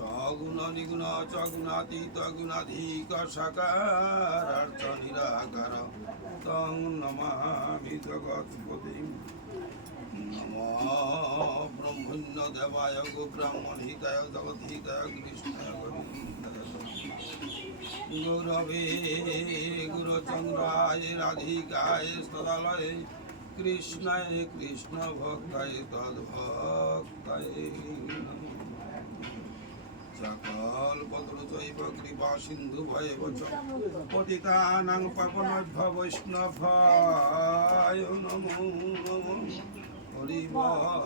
সগুণ নিগুণ চগুণাতীত গুণাধিক সাকারার্থ নিরাকার তং নমামি জগৎপতিম। নমো ব্রহ্মণ্য দেবায় গো ব্রাহ্মণ হিতায় জগদ্ধিতায় কৃষ্ণায় গোবিন্দায় গুরবে গুরুচন্দ্রায় রাধিকায় সদালয়ে কৃষ্ণায় কৃষ্ণ ভক্তায় তদ্ভক্তায়। সকল পত্রচৈব কৃপা সিন্ধু ভয়েব চ পতিতানাং পাবনেভ্যো বৈষ্ণবায় নমো নমঃ। হরি বল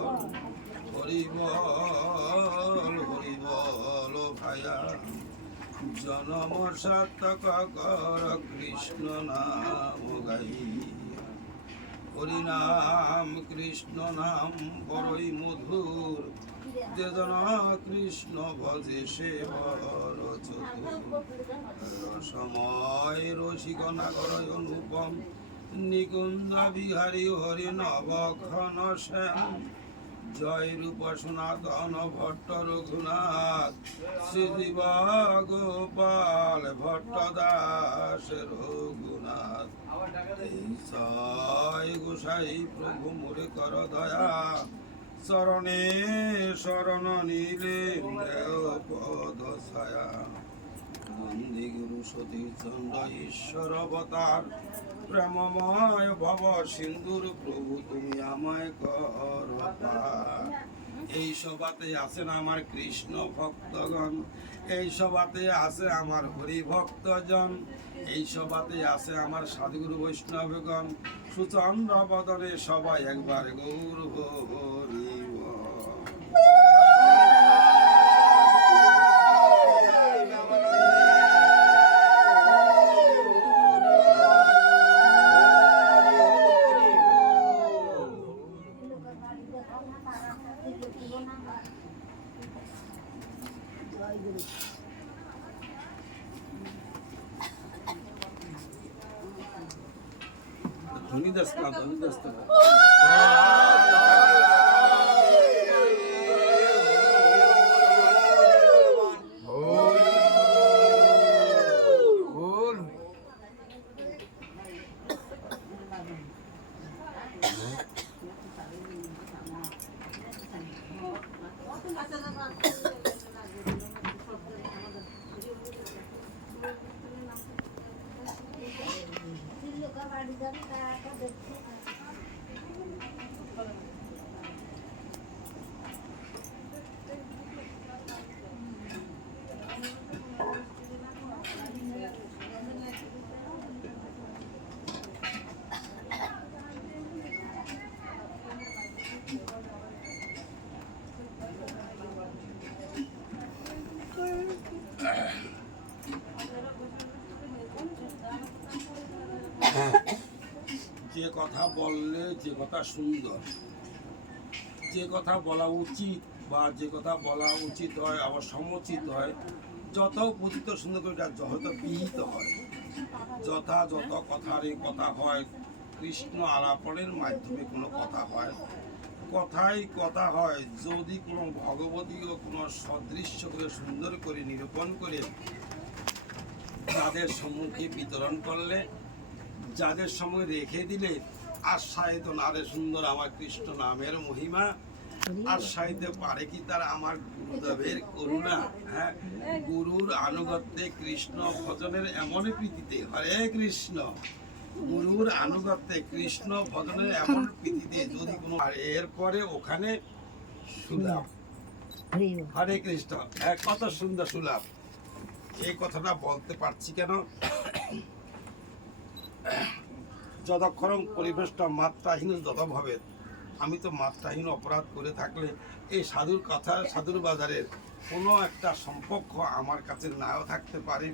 হরি বল হরি বল ভায়া। জনম সার্থক কর কৃষ্ণ নাম গাইয়া। হরি নাম কৃষ্ণ নাম বড়ই মধুর, যে জন কৃষ্ণ ভজে সে বর চতুর। রসময় রসিক নাগর অনুপম, নিকুঞ্জ বিহারী হরি নবঘন শ্যাম। জয় রূপ সনাতন ভট্ট রঘুনাথ, শ্রীজীব গোপাল ভট্ট দাস রঘুনাথ। জয় গোসাই প্রভু মোরে কর দয়া, চরণে শরণ নীলে পদ ছায়া। বন্দে গুরু সতীশ চন্দ্র ঈশ্বর অবতার, প্রেমময় ভব সিন্ধুর প্রভু তুমি আমায় কর পার। এই সভাতে আছেন আমার কৃষ্ণ ভক্তগণ, এই সভাতে আছে আমার হরি ভক্তজন, এই সভাতে আছে আমার সাধুগুরু বৈষ্ণবগণ। সুচন্দ্র বদনে সবাই একবার গৌর হরি ধ্বনি দস্তা ধ্বনি দস্তা। যে কথা বললে, যে কথা সুন্দর, যে কথা বলা উচিত বা যে কথা বলা উচিত হয় আবার সমুচিত হয়, যত উপযুক্ত সুন্দর করে যত বিহিত হয়, যথাযথ কথারই কথা হয়। কৃষ্ণ আলাপনের মাধ্যমে কোনো কথা হয়, কথাই কথা হয়। যদি কোনো ভগবতীয় কোনো সদৃশ্য করে সুন্দর করে নিরূপণ করে যাদের সম্মুখে বিতরণ করলে, যাদের সময় রেখে দিলে, আশ্বায়িত নারে সুন্দর আমার কৃষ্ণ নামের মহিমা আশ্বাইতে পারে কি তারা আমার গুরুদেবের করুণা। হ্যাঁ, গুরুর আনুগত্যে কৃষ্ণ ভজনের এমন প্রীতিতে, হরে কৃষ্ণ, গুরুর আনুগত্যে কৃষ্ণ ভজনের এমন প্রীতিতে যদি কোনো, আর এরপরে ওখানে সুলাভ, হরে কৃষ্ণ, কত সুন্দর সুলাভ। এই কথাটা বলতে পারছি কেন, যতক্ষণ পরিবেশটা মাত্রাহীন যতভাবে, আমি তো মাত্রাহীন অপরাধ করে থাকলে এই সাধুর কথা, সাধুর বাজারের কোনো একটা সম্পর্ক আমার কাছে নাও থাকতে পারে।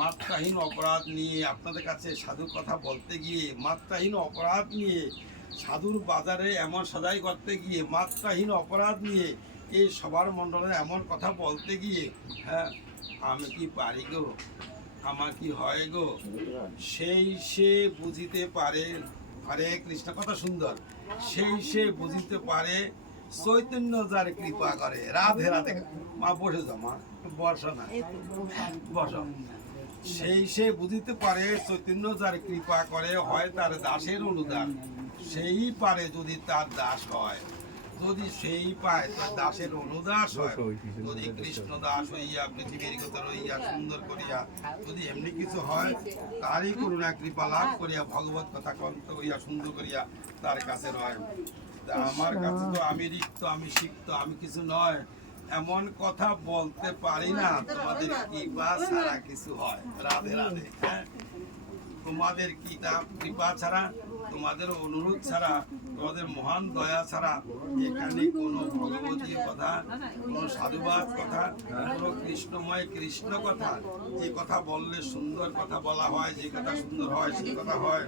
মাত্রাহীন অপরাধ নিয়ে আপনাদের কাছে সাধুর কথা বলতে গিয়ে, মাত্রাহীন অপরাধ নিয়ে সাধুর বাজারে এমন সাজাই করতে গিয়ে, মাত্রাহীন অপরাধ নিয়ে এই সবার মণ্ডলে এমন কথা বলতে গিয়ে, হ্যাঁ, আমি কি পারি গো, আমার কি হয় গো? সেই সে বুঝিতে পারে, হরে কৃষ্ণ, কত সুন্দর, সেই সে বুঝিতে পারে চৈতন্য যার কৃপা করে। রাধে রাধে। মা বসে যাও মা, বসো না, বসো। সেই সে বুঝিতে পারে চৈতন্য যার কৃপা করে হয় তার দাসের অনুদান, সেই পারে যদি তার দাস হয়, যদি সেই পায় তার দাসের অনুদাস হয়, যদি কৃষ্ণ দাস হইয়া পৃথিবীর কথা রইয়া সুন্দর করিয়া যদি এমনি কিছু হয়, তারই করুণা কৃপা লাভ করিয়া ভগবত কথা কন্ত হইয়া সুন্দর করিয়া তার কাছে রয়। তা আমার কাছে তো আমি রিক্ত, আমি সিক্ত, আমি কিছু নয়, এমন কথা বলতে পারি না তোমাদের কৃপা ছাড়া কিছু হয়। রাধে রাধে। হ্যাঁ, তোমাদের কৃপা ছাড়া, তোমাদের অনুরোধ ছাড়া, তোমাদের মহান দয়া ছাড়া এখানে কোনো ভগবতীয় কথা, কোনো সাধুবাদ কথা, কোনো কৃষ্ণময় কৃষ্ণ কথা, যে কথা বললে সুন্দর কথা বলা হয়, যে কথা সুন্দর হয় সেই কথা হয়।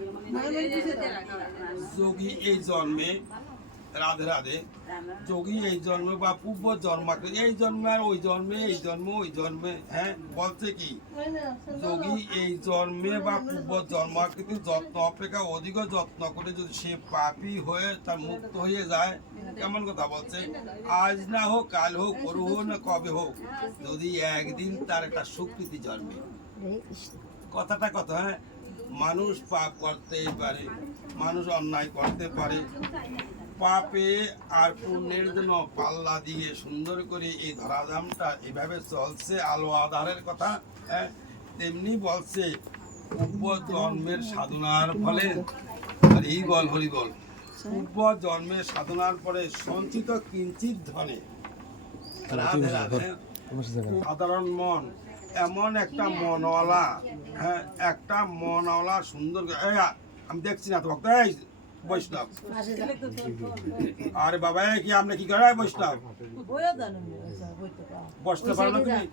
যোগী এই জন্মে, রাধে রাধে, যোগী এই জন্মে বা পূর্ব জন্মাকে, এই জন্মে আর ওই জন্মে, এই জন্ম ওই জন্মে, হ্যাঁ বলছে কি, যোগী এই জন্মে বা পূর্ব জন্মাকৃতি যত্ন অপেক্ষা অধিক যত্ন করে যদি সে পাপী হয়ে তার মুক্ত হয়ে যায়, কেমন কথা বলছে, আজ না হোক কাল হোক পরু হোক না কবে হোক, যদি একদিন তার একটা সুকৃতি জন্মে। কথাটা কথা, হ্যাঁ, মানুষ পাপ করতেই পারে, মানুষ অন্যায় করতে পারে, পাপে আর পুণ্যের জন্য পাল্লা দিয়ে সুন্দর করে এই ধরাধামটা এভাবে চলছে, আলো আধারের কথা। হ্যাঁ, তেমনি বলছে পূর্ব জন্মের সাধনার ফলে, হরিবল হরিবল, পূর্ব জন্মের সাধনার পরে সঞ্চিত কিঞ্চিত ধনে, রাধে রাধে, সাধারণ মন, এমন একটা মনওয়ালা, হ্যাঁ একটা মনওয়ালা সুন্দর, আমি দেখছি না তো ভক্ত, এই বৈষ্ণব, আরে বাবা কি আপনি কি করে বৈষ্ণব, বসতে পারো না তুমি?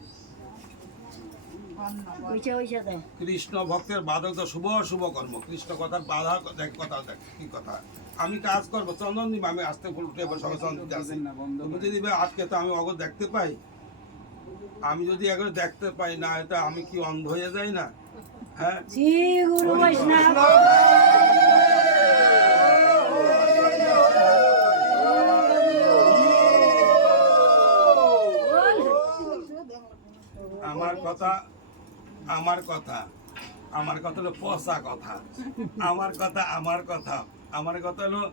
কৃষ্ণ ভক্তের বাধক তো শুভ শুভ কর্ম, কৃষ্ণ কথার বাধা দেখ, কথা দেখ কি কথা, আমি কাজ করবো চন্দন দিব, আমি আসতে ফুল উঠে সবাই চন্দন দিতে আসি, তুমি যদি আজকে তো আমি অগর দেখতে পাই, আমি যদি একবার দেখতে পাই না, এটা আমি কি অন্ধ হয়ে যাই না? হ্যাঁ, আমার কথা, আমার কথা, আমার কথা হলো পচা কথা, আমার কথা, আমার কথা, আমার কথা হলো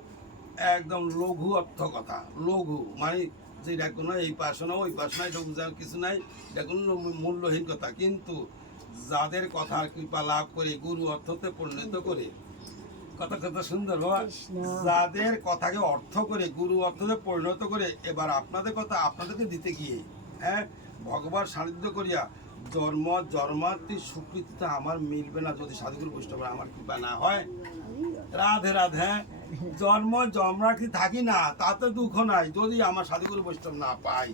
একদম লঘু অর্থ কথা, লঘু মানে যেটা কোনো এই পাশে না ওই পাশে না, এটা বুঝার কিছু নাই, এটা কোনো মূল্যহীন কথা। কিন্তু যাদের কথার কৃপা লাভ করে গুরু অর্থতে পরিণত করে, কথা কথা সুন্দর বাবা, যাদের কথাকে অর্থ করে গুরু অর্থতে পরিণত করে, এবার আপনাদের কথা আপনাদেরকে দিতে গিয়ে, হ্যাঁ ভগবান সান্নিধ্য করিয়া জন্ম জন্মান্তির স্বীকৃতিটা আমার মিলবে না যদি সাধুগুরু বৈষ্ণব আমার কৃপা না হয়। রাধে রাধে। হ্যাঁ, জন্ম জন্মার্থী থাকি না তাতে দুঃখ নাই যদি আমার সাধুগুরু বৈষ্ণব না পাই।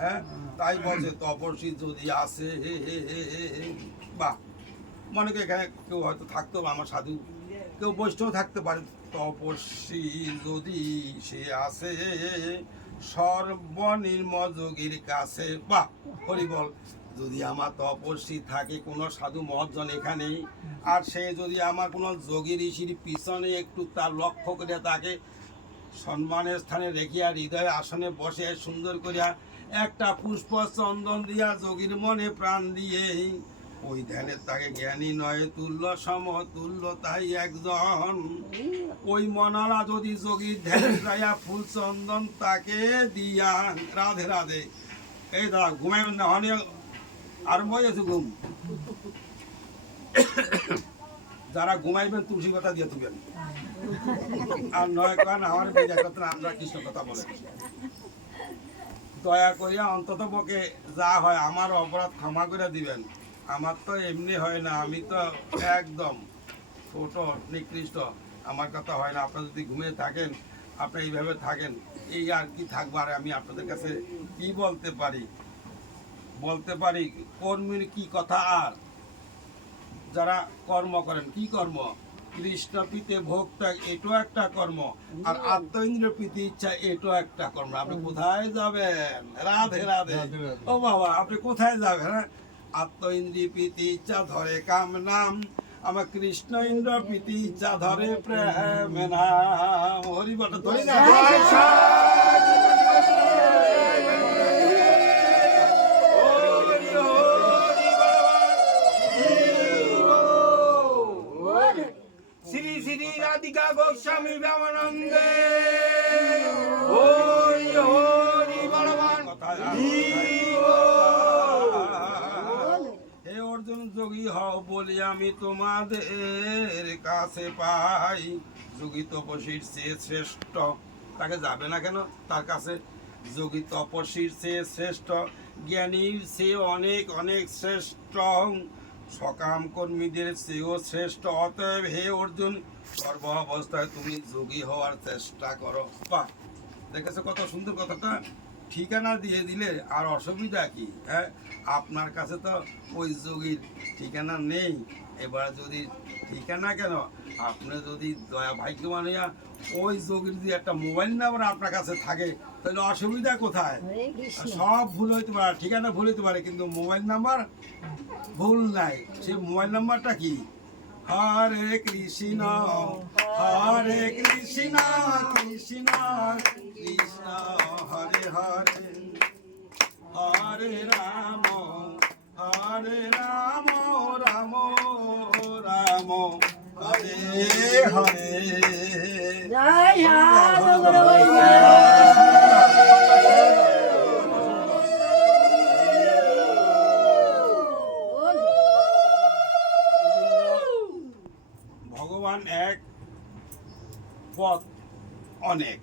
হ্যাঁ, তাই বলছে তপস্বী যদি আসে, হে হে হে হে হে, বাহ, মনে করি এখানে কেউ হয়তো থাকতো আমার সাধু, কেউ বৈষ্ণব থাকতে পারে, তপস্বী যদি সে আসে সর্বনিম্ন যোগীর কাছে, বাহ হরিবল, যদি আমার তপস্বী থাকে কোনো সাধু মহাজন এখানে, আর সে যদি আমার কোনো যোগী ঋষির পিছনে একটু তার লক্ষ্য করে তাকে সম্মানের স্থানে রেখিয়া হৃদয়ে আসনে বসে সুন্দর করিয়া একটা পুষ্প চন্দন দিয়া যোগীর মনে প্রাণ দিয়ে, ওই ধ্যানের তাকে জ্ঞানী নয় তুল্য সমতুল্য তাই একজন, ওই মনারা যদি যোগীর ধ্যান গায়া ফুল চন্দন তাকে দিয়া, রাধে রাধে। এই দাদা ঘুমাইবেন না, অনেক আরম্ভ হয়েছে ঘুম, যারা ঘুমাইবেন তুলসী কথা দিয়ে তুলবেন, আর নয় কারণ আমার বেজা কথা আমরা কৃষ্ণ কথা বলেন, দয়া করিয়া অন্তত পক্ষে যা হয় আমার অপরাধ ক্ষমা করে দিবেন। আমার তো এমনি হয় না, আমি তো একদম ছোট নিকৃষ্ট, আমার কথা হয় না। আপনারা যদি ঘুমিয়ে থাকেন, আপনি এইভাবে থাকেন, এই আর কি থাকবো, আর আমি আপনাদের কাছে কি বলতে পারি, বলতে পারি কর্মীর কি কথা, আর যারা কর্ম করেন কি কর্ম, কৃষ্ণ প্রীতি ভোগ ত্যাগ এটাও একটা কর্ম, আর আত্মইন্দ্রিয় প্রীতি ইচ্ছা এটাও একটা কর্ম। আপনি কোথায় যাবেন? রাধে রাধে। ও বাবা, আপনি কোথায় যাবেন? হ্যাঁ, আত্মইন্দ্রিয় প্রীতি ইচ্ছা ধরে কাম নাম, আমার কৃষ্ণ ইন্দ্র প্রীতি ইচ্ছা ধরে প্রেম নাম। হরিবল ধরি না। আমি ব্রহ্মানন্দে হরি হরি বলবান হে অর্জুন যোগী হও বলি আমি তোমাদের কাছে পাই। যোগী তপস্বীর চেয়ে শ্রেষ্ঠ, তাকে যাবে না কেন তার কাছে? যোগী তপস্বীর চেয়ে শ্রেষ্ঠ, জ্ঞানীর চেয়ে অনেক অনেক শ্রেষ্ঠ, সকাম কর্মীদের চেয়েও শ্রেষ্ঠ। অতএব হে অর্জুন, সর্ব অবস্থায় তুমি যোগী হওয়ার চেষ্টা করো। বাহ, দেখেছো কত সুন্দর কথাটা? ঠিকানা দিয়ে দিলে আর অসুবিধা কি? হ্যাঁ, আপনার কাছে তো ওই যোগীর ঠিকানা নেই। এবার যদি ঠিকানা কেন, আপনি যদি দয়া ভাগ্যবান হইয়া ওই যোগীর যদি একটা মোবাইল নাম্বার আপনার কাছে থাকে, তাহলে অসুবিধা কোথায়? সব ভুল হইতে পারে, ঠিকানা ভুল হইতে পারে, কিন্তু মোবাইল নাম্বার ভুল নাই। সেই মোবাইল নাম্বারটা কি? হরে কৃষ্ণ হরে কৃষ্ণ কৃষ্ণ কৃষ্ণ হরে হরে, হরে রাম রাম রাম হরে হরে। ভগবান এক, পথ অনেক।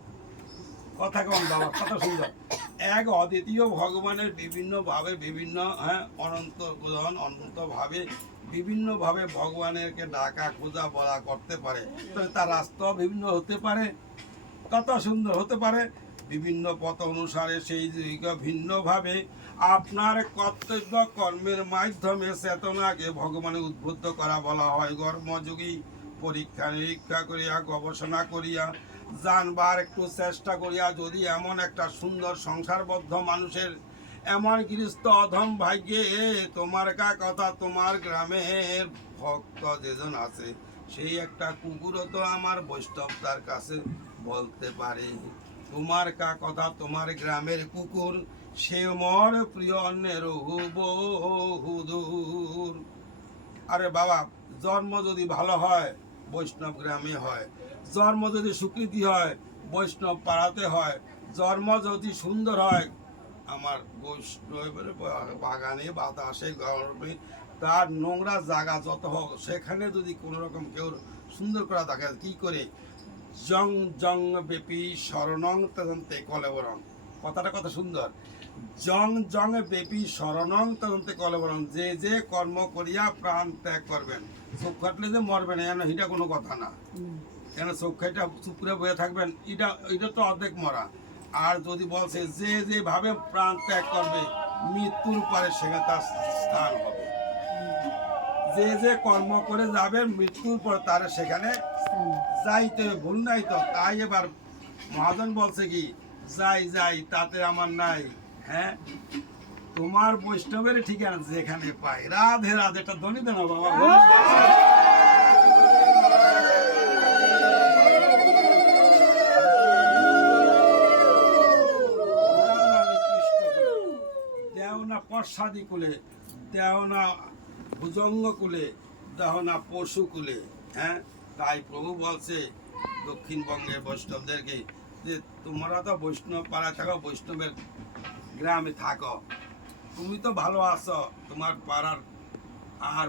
কথা কেমন বাবা? কথা সুন্দর। এক অদ্বিতীয় ভগবানের বিভিন্নভাবে বিভিন্ন অনন্ত অনন্তভাবে বিভিন্নভাবে ভগবানেরকে ডাকা খোঁজা বলা করতে পারে। তবে তার রাস্তাও বিভিন্ন হতে পারে। কত সুন্দর হতে পারে। বিভিন্ন পথ অনুসারে সেই ভিন্নভাবে আপনার কর্তব্য কর্মের মাধ্যমে চেতনাকে ভগবানে উদ্বুদ্ধ করা বলা হয়। কর্মযোগী পরীক্ষা নিরীক্ষা করিয়া গবেষণা করিয়া জানবার একটু চেষ্টা করিয়া যদি এমন একটা সুন্দর সংসারবদ্ধ মানুষের এমন গৃহস্থ অধম ভাগ্যে তোমার কথা তোমার গ্রামের ভক্ত যেজন আছে, সেই একটা কুকুরও তো আমার বৈষ্ণব তার কাছে বলতে পারে। তোমার কথা তোমার গ্রামের কুকুর, সে মর প্রিয় অন্যের বহুদূর। আরে বাবা, জন্ম যদি ভালো হয় বৈষ্ণব গ্রামে হয়, জন্ম যদি স্বীকৃতি হয় বৈষ্ণব পাড়াতে হয়, জন্ম যদি সুন্দর হয় আমার বৈষ্ণবের বাগানে বাতাসে গরমে তার নোংরা জায়গা যত হোক সেখানে যদি কোনো রকম কেউ সুন্দর করা থাকে, কি করে? জং জং বেপি শরণং তদন্তে কলেবরং। কথাটা কত সুন্দর। জং জং বেপি শরণং তদন্তে কলেবরং। যে যে কর্ম করিয়া প্রাণ ত্যাগ করবেন, চোখ কাটলে যে মরবেন এটা কোনো কথা না। কেন চোখ খাইটা চুপ করে বয়ে থাকবেন, এটা তো অর্ধেক মরা। আর যদি বলছে যে যেভাবে প্রাণ ত্যাগ করবে মৃত্যুর পরে সেখানে তার স্থান হবে। যে যে কর্ম করে যাবে মৃত্যুর পর তার সেখানে যাইতে, ভুল নাই তো। তাই এবার মহাজন বলছে কি, যাই যাই তাতে আমার নাই। হ্যাঁ, তোমার বৈষ্ণবের ঠিকানা যেখানে পাই। রাধে রাধে। একটা ধ্বনি দেন বাবা। দেও না পশ্চাদি কুলে, দেও না ভুজঙ্গ কুলে, দেও না পশু কুলে। হ্যাঁ, তাই প্রভু বলছে দক্ষিণবঙ্গের বৈষ্ণবদেরকে যে তোমরা তো বৈষ্ণব পাড়া থাকো, বৈষ্ণবের গ্রামে থাকো, তুমি তো ভালো আছো তোমার পাড়ার আর